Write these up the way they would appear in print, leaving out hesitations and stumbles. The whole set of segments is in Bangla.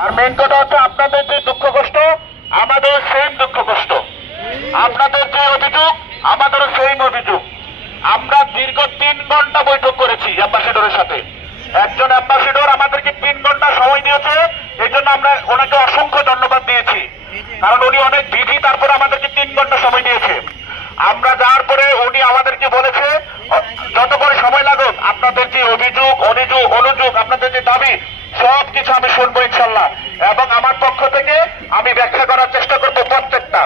আর মেন কথা হচ্ছে আপনাদের যে দুঃখ কষ্ট আমাদের সেম দুঃখ কষ্ট, আপনাদের যে অভিযোগ আমাদেরও সেম অভিযোগ। আমরা দীর্ঘ 3 ঘন্টা বৈঠক করেছি অ্যাম্বাসেডরের সাথে। একজন অ্যাম্বাসেডর আমাদেরকে 3 ঘন্টা সময় দিয়েছে, এই জন্য আমরা ওনাকে অসংখ্য ধন্যবাদ দিয়েছি, কারণ উনি অনেক বিজি, তারপরে আমাদেরকে 3 ঘন্টা সময় দিয়েছে। আমরা যাওয়ার পরে উনি আমাদেরকে বলেছে যত করে সময় লাগুক আপনাদের যে অভিযোগ অনুযোগ আপনাদের যে দাবি সব কিছু আমি শুনবো ইনশাল্লাহ, এবং আমার পক্ষ থেকে আমি ব্যাখ্যা করার চেষ্টা করবো প্রত্যেকটা।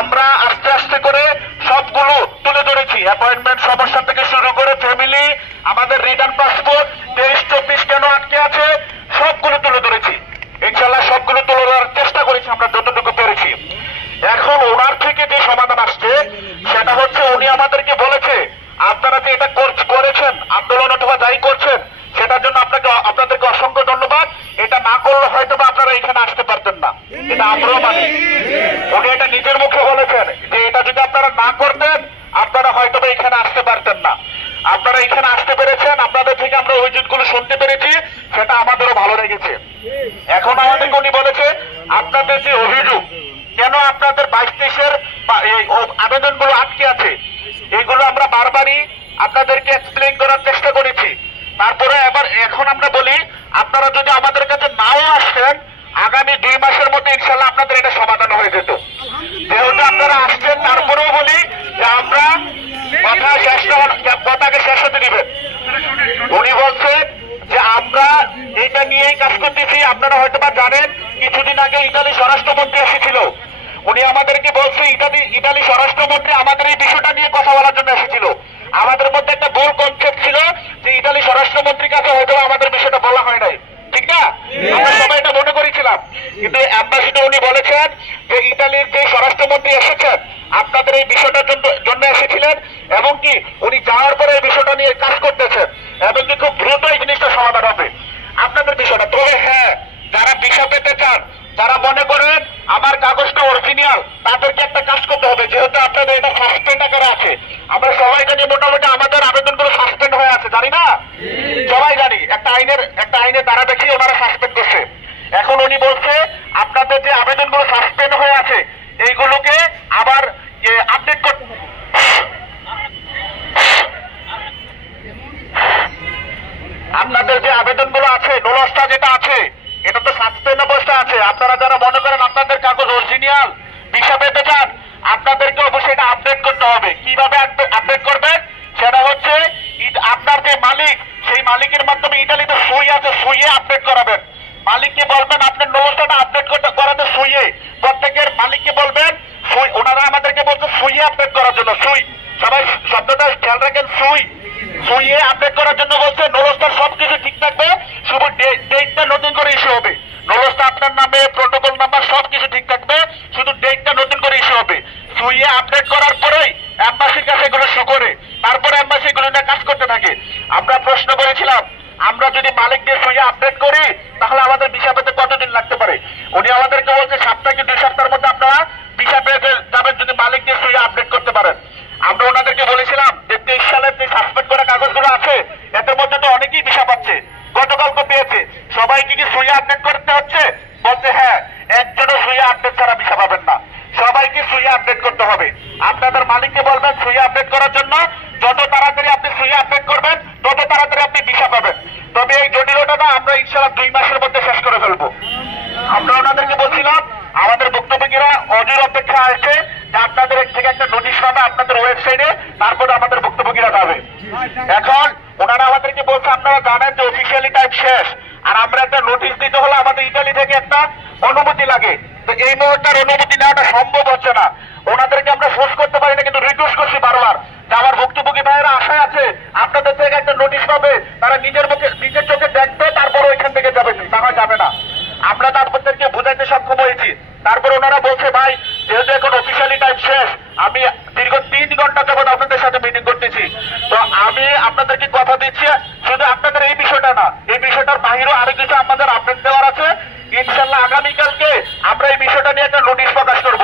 আমরা আস্তে আস্তে করে সবগুলো তুলে ধরেছি, অ্যাপয়েন্টমেন্ট সমস্যা থেকে শুরু করে ফ্যামিলি, আমাদের রিটার্ন পাসপোর্ট, 23-24 কেন আটকে আছে সবগুলো তুলে ধরেছি ইনশাল্লাহ। সবগুলো তুলে ধরার চেষ্টা করেছি আমরা যতটুকু পেরেছি। এখন ওনার থেকে যে সমাধান আসছে সেটা হচ্ছে উনি আমাদেরকে বলেছে আপনারা যে এটা করেছেন আন্দোলন অথবা যাই করছেন সেটার জন্য আপনাদেরকে অসংখ্য ধন্যবাদ। এটা না করলে হয়তো বা আপনারা এখানে আসতে পারতেন না, এটা আমরাও মানি। উনি এটা নিজের মুখে বলেছেন যে এটা যদি আপনারা না করতেন আপনারা হয়তো বা এখানে আসতে পারতেন না। আপনারা এখানে আসতে পেরেছেন, আপনাদের থেকে আমরা অভিযোগগুলো শুনতে পেরেছি, সেটা আমাদেরও ভালো লেগেছে। এখন আমাদেরকে উনি বলেছে আপনাদের যে অভিযোগ কেন আপনাদের 22-23-এর আবেদনগুলো আটকে আছে এইগুলো আমরা বারবারই আপনাদেরকে এক্সপ্লেইন করার চেষ্টা করেছি। তারপরে এখন আমরা বলি আপনারা যদি আমাদের কাছে নাও আসতেন আগামী 2 মাসের মধ্যে ইনশাল্লাহ আপনাদের এটা সমাধান হয়ে যেত। যেহেতু আপনারা আসছেন তারপরেও বলি যে আমরা কথাকে শেষ হতে দিবেন। উনি বলছে যে আমরা এটা নিয়েই কাজ করতেছি। আপনারা হয়তো বা জানেন কিছুদিন আগে ইতালি স্বরাষ্ট্রমন্ত্রী এসেছিল, উনি আমাদেরকে বলছে ইতালি স্বরাষ্ট্রমন্ত্রী আমাদের এই বিষয়টা নিয়ে কথা বলার জন্য এসেছিল। আমাদের মধ্যে একটা ভুল কনসেপ্ট ছিল যে ইতালি স্বরাষ্ট্রমন্ত্রীর কাছে হয়তো আমাদের বিষয়টা বলা হয় নাই, ঠিক না? আমরা সবাই এটা মনে করেছিলাম, কিন্তু অ্যাম্বাসিডর উনি বলেছেন যে ইতালির যে স্বরাষ্ট্রমন্ত্রী এসেছেন আপনাদের এই বিষয়টার জন্য এসেছিলেন, এবং কি উনি যাওয়ার পরে এই বিষয়টা নিয়ে কাজ করতেছেন, এবং কি খুব দ্রুত এই জিনিসটা সমাধান হবে আপনাদের বিষয়টা। তবে হ্যাঁ, যারা ভিসা পেতে চান, যারা মনে করেন আমার কাগজটা অরিজিনাল, তাদেরকে একটা কাজ করতে হবে। যেহেতু আপনাদের এটা সাসপেন্ড আকারে আছে, আমরা সবাই জানি মোটামুটি আমাদের আবেদনগুলো সাসপেন্ড হয়ে আছে, জানি না? সবাই জানি একটা আইনের দ্বারা দেখি ওনারা সাসপেন্ড করছে। এখন উনি বলছে আপনাদের যে আবেদনগুলো সাসপেন্ড হয়ে আছে এইগুলোকে আবার আপডেট করতে, আপনাদের যে আবেদনগুলো আছে নুলসটা যেটা আছে এটা তো সাসপেন্ড অবস্থায় আছে। আপনারা যারা মনে করেন আপনাদের কাগজ অরিজিনাল ভিসা পেতে চান আপনাদেরকে অবশ্যই এটা আপডেট করতে হবে। কিভাবে আপডেট করবেন সেটা হচ্ছে আপনার যে মালিক সেই মালিকের মাধ্যমে ইতালিতে সই আছে, সইয়ে আপডেট করাবেন। মালিককে বলবেন আপনার নুলসটা আপডেট করাতে, সইয়ে প্রত্যেকের মালিককে বলবেন। ওনারা আমাদেরকে বলছে সইয়ে আপডেট করার জন্য, সই, সবাই শব্দটা খেয়াল রাখেন, সইয়ে আপডেট করার জন্য বলছে। নুলসটার সবকিছু ঠিক থাকবে, শুধু ডেটটা নতুন করে ইস্যু হবে। নুলসটা আপনার নামে, প্রোটোকল নাম্বার সবকিছু ঠিক থাকবে, শুধু ডেটটা নতুন করে ইস্যু হবে। সইয়ে আপডেট করার পরেই অ্যাম্বাসির কাছে এগুলো শো করে, তারপরে অ্যাম্বাসি এগুলো নিয়ে কাজ করতে থাকে। আমরা প্রশ্ন করেছিলাম আমরা যদি মালিককে সইয়ে আপডেট করি তাহলে আমাদের ভিসা পেতে কতদিন লাগতে পারে? উনি আমাদেরকে বলছে 7 থেকে 2 সপ্তাহের মধ্যে আপনারা ভিসা পেতে যাবেন যদি মালিককে সইয়ে আপডেট করতে পারেন। আমরা ওনাদেরকে বলেছিলাম যে 23 সালের যে সাসপেন্ড করা কাগজগুলো আছে এদের মধ্যে তো অনেকেই ভিসা পাচ্ছে, গতকালকে পেয়েছে, সবাইকে কি সইয়ে আপডেট করতে হচ্ছে? বলছে হ্যাঁ, একজনও সইয়ে আপডেট ছাড়া ভিসা পাবেন না, সবাইকে সইয়ে আপডেট করতে হবে। আপনাদের মালিককে বলবেন সইয়ে আপডেট করার জন্য, যত তাড়াতাড়ি আপনি সইয়ে আপডেট করবেন তত তাড়াতাড়ি আপনি ভিসা পাবেন। তবে এই জটিলতাটা আমরা ইনশাআল্লাহ 2 মাসের মধ্যে শেষ করে ফেলবো। আমরা ওনাদেরকে বলছিলাম আমাদের বক্তব্যীরা অধীর অপেক্ষা আছে যে আপনাদের থেকে একটা নোটিশ পাবে আপনাদের ওয়েবসাইটে, তারপরে আমাদের বক্তব্যীরা পাবে। এখন ওনারা আমাদেরকে বলছে আপনারা জানেন যে অফিসিয়ালি টাইম শেষ, আর আমরা একটা নোটিশ দিতে হলে আমাদের ইতালি থেকে একটা অনুমতি লাগে। তো এই মুহূর্তে অনুমতি নেওয়াটা সম্ভব হচ্ছে না। ওনাদেরকে আমরা ফোর্স করতে পারি না, কিন্তু রিকোয়েস্ট করছি বারবার যে আমার ভুক্তভোগী ভাইয়েরা আশায় আছে আপনাদের থেকে একটা নোটিশ পাবে, তারা নিজের চোখে দেখবে, তারপর ওইখান থেকে যাবে, না হয় যাবে না। আমরা তারপরদেরকে বোঝাইতে সক্ষম হয়েছি। তারপর ওনারা বলছে ভাই যেহেতু এখন অফিসিয়ালি টাইম শেষ, আমি দীর্ঘ 3 ঘন্টা যাবত আপনাদের সাথে মিটিং করতেছি, তো আমি আপনাদেরকে কথা দিচ্ছি শুধু আপনাদের এই বিষয়টা না, এই বিষয়টার বাহিরেও আরেক কিছু আমাদের আপডেট দেওয়ার আছে। ইনশাল্লাহ আগামীকালকে আমরা এই বিষয়টা নিয়ে একটা নোটিশ প্রকাশ করব।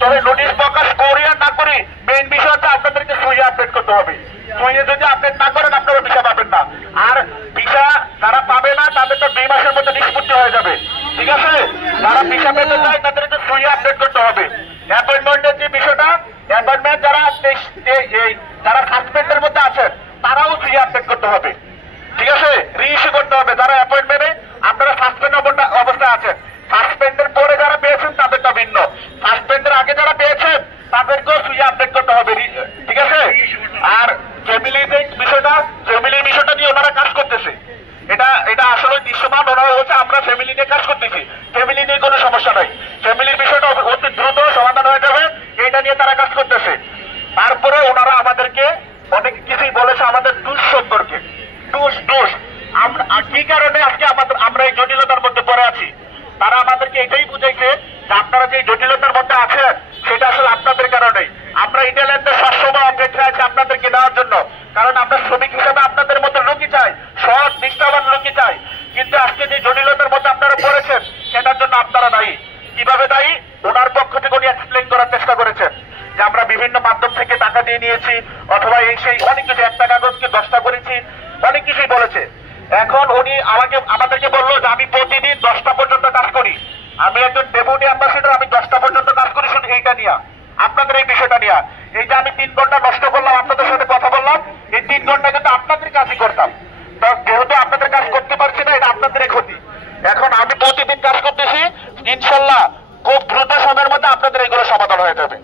তবে নোটিশ প্রকাশ করি আর না করি মেইন বিষয় হচ্ছে আপনাদেরকে সইয়ে আপডেট করতে হবে। সইয়ে যদি আপডেট না করেন আপনারা ভিসা পাবেন না, আর ভিসা যারা পাবে না তাদের তো 2 মাসের মধ্যে নিষ্পত্তি হয়ে যাবে। ঠিক আছে? যারা ভিসা পেতে চায় তাদেরকে সুইয়ে আপডেট করতে হবে। অ্যাপয়েন্টমেন্টের যে বিষয়টা, অ্যাপয়েন্টমেন্ট যারা সাসপেন্ডের মধ্যে আছেন তারাও সুইয়ে আপডেট করতে হবে। ঠিক আছে? রিইস্যু করতে হবে। যারা অ্যাপয়েন্টমেন্টে আপনারা সাসপেন্ড অবস্থায় আছেন, সাসপেন্ডের পরে যারা পেয়েছেন তাদেরটা ভিন্ন, সাসপেন্ডের আগে যারা পেয়েছেন তাদেরকেও সুইয়ে আপডেট করতে হবে। ঠিক আছে? আর ফ্যামিলির বিষয়টা নিয়ে ওনারা কাজ করতেছে। এটা আসলে দৃশ্যমান। ওনারা হচ্ছে আমরা ফ্যামিলি নিয়ে কাজ করতেছি, ফ্যামিলি নিয়ে কোনো সমস্যা নাই, ফ্যামিলির বিষয়টা অতি দ্রুত সমাধান হয়ে যাবে, এটা নিয়ে তারা কাজ করতেছে। তারপরে ওনারা আমাদেরকে অনেক কিছুই বলেছে আমাদের দোষ সম্পর্কে। কি কারণে আজকে আমরা এই জটিলতার মধ্যে পড়ে আছি, তারা আমাদেরকে এটাই বুঝাইছে যে আপনারা যে জটিলতার মধ্যে আছেন সেটা আসলে আপনাদের কারণেই। আমরা ইটালিয়ানদের সবসময় অপেক্ষা আছে আপনাদেরকে নেওয়ার জন্য, কারণ আমরা শ্রমিক হিসাবে আপনাদের মতো লোকই চাই, সৎ নিষ্ঠাবান লোকই চাই। কিন্তু আজকে যে জটিলতার মধ্যে আপনারা পড়েছেন সেটার জন্য আপনারা দায়ী। কিভাবে দায়ী? ওনার পক্ষ থেকে উনি এক্সপ্লেন করার চেষ্টা করেছেন যে আমরা বিভিন্ন মাধ্যম থেকে টাকা দিয়ে নিয়েছি, অথবা এই সেই অনেক কিছু, একটা কাগজকে 10টা করেছি, অনেক কিছুই বলেছে। এখন উনি আমাদেরকে বললো যে আমি প্রতিদিন 10টা পর্যন্ত কাজ করি, আমি একজন ডেপুটি অ্যাম্বাসেডর, আমি 10টা পর্যন্ত কাজ করি শুধু এইটা নিয়ে, আপনাদের এই বিষয়টা নিয়ে। এই যে আমি 3 ঘন্টা নষ্ট করলাম আপনাদের সাথে কথা বললাম, এই 3 ঘন্টা কিন্তু আপনাদের কাজই করতাম। তো যেহেতু আপনাদের কাজ করতে পারছি না, এটা আপনাদের ক্ষতি। এখন আমি প্রতিদিন কাজ করতেছি, ইনশাল্লাহ খুব দ্রুত সময়ের মধ্যে আপনাদের এগুলো সমাধান হয়ে যাবে।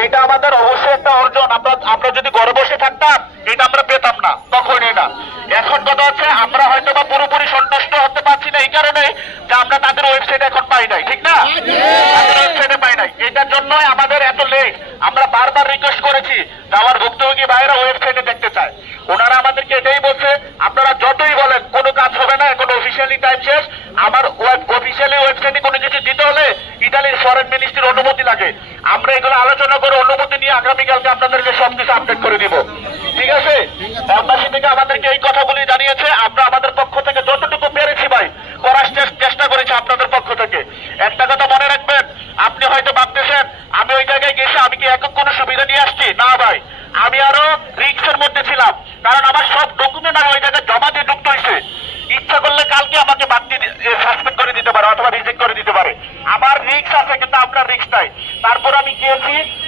এইটা আমাদের অবশ্যই একটা অর্জন। আমরা যদি ঘরে বসে থাকতাম এটা আমরা পেতাম না, তখনই না। এখন কথা হচ্ছে আমরা হয়তো বা পুরোপুরি সন্তুষ্ট হতে পারছি না এই কারণে যে আমরা তাদের ওয়েবসাইট এখন পাই নাই, ঠিক না? তাদের ওয়েবসাইটে পাই নাই, এটার জন্যই আমাদের এত লেট। আমরা বারবার রিকোয়েস্ট করেছি যে আমার ভুক্তভোগী ভাইরা ওয়েবসাইটে দেখতে চায়। ওনারা আমাদেরকে এটাই বলছে আপনারা যতই বলেন কোনো কাজ হবে না, এখন অফিসিয়ালি টাইম শেষ। আমার অফিসিয়ালি ওয়েবসাইটে কোনো কিছু দিতে হলে ইতালির ফরেন মিনিস্ট্রির অনুমতি লাগে। আমরা এগুলো আলোচনা করে অনুমতি নিয়ে আগামীকালকে আপনাদেরকে সবকিছু আপডেট করে দিব। ঠিক আছে? এম্বাসি থেকে আমাদেরকে এই কথাগুলি জানিয়েছে। আমরা আমাদের পক্ষ থেকে যতটুকু পেরেছি ভাই করার চেষ্টা করেছি আপনাদের পক্ষ থেকে। একটা কথা মনে রাখবেন, আপনি হয়তো ভাবতেছেন আমি ওই জায়গায় গেছি আমি কি একক কোনো সুবিধা নিয়ে আসছি, না ভাই, আমি আরো রিস্কের মধ্যে ছিলাম, কারণ আমার সব ডকুমেন্ট আমি ওই জায়গায় জমা দিয়ে ঢুকতে হয়েছে। ইচ্ছা করলে কালকে আমাকে বাদ দিয়ে সাসপেন্ড করে দিতে পারে অথবা রিজেক্ট করে দিতে পারে। আমার রিস্ক আছে কিন্তু আপনার রিস্ক নাই। তারপর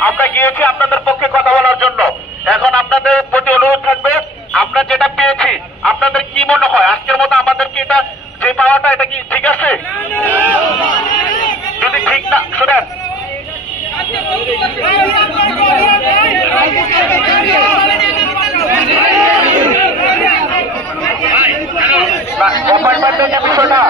আমরা গিয়েছি আপনাদের পক্ষে কথা বলার জন্য। এখন আপনাদের প্রতি অনুরোধ থাকবে, আমরা যেটা পেয়েছি আপনাদের কি মনে হয় আজকের মতো আমাদেরকে এটা যে পাওয়াটা এটা কি ঠিক আছে? যদি ঠিক না শুনেন, অ্যাপয়েন্টমেন্টের যে বিষয়টা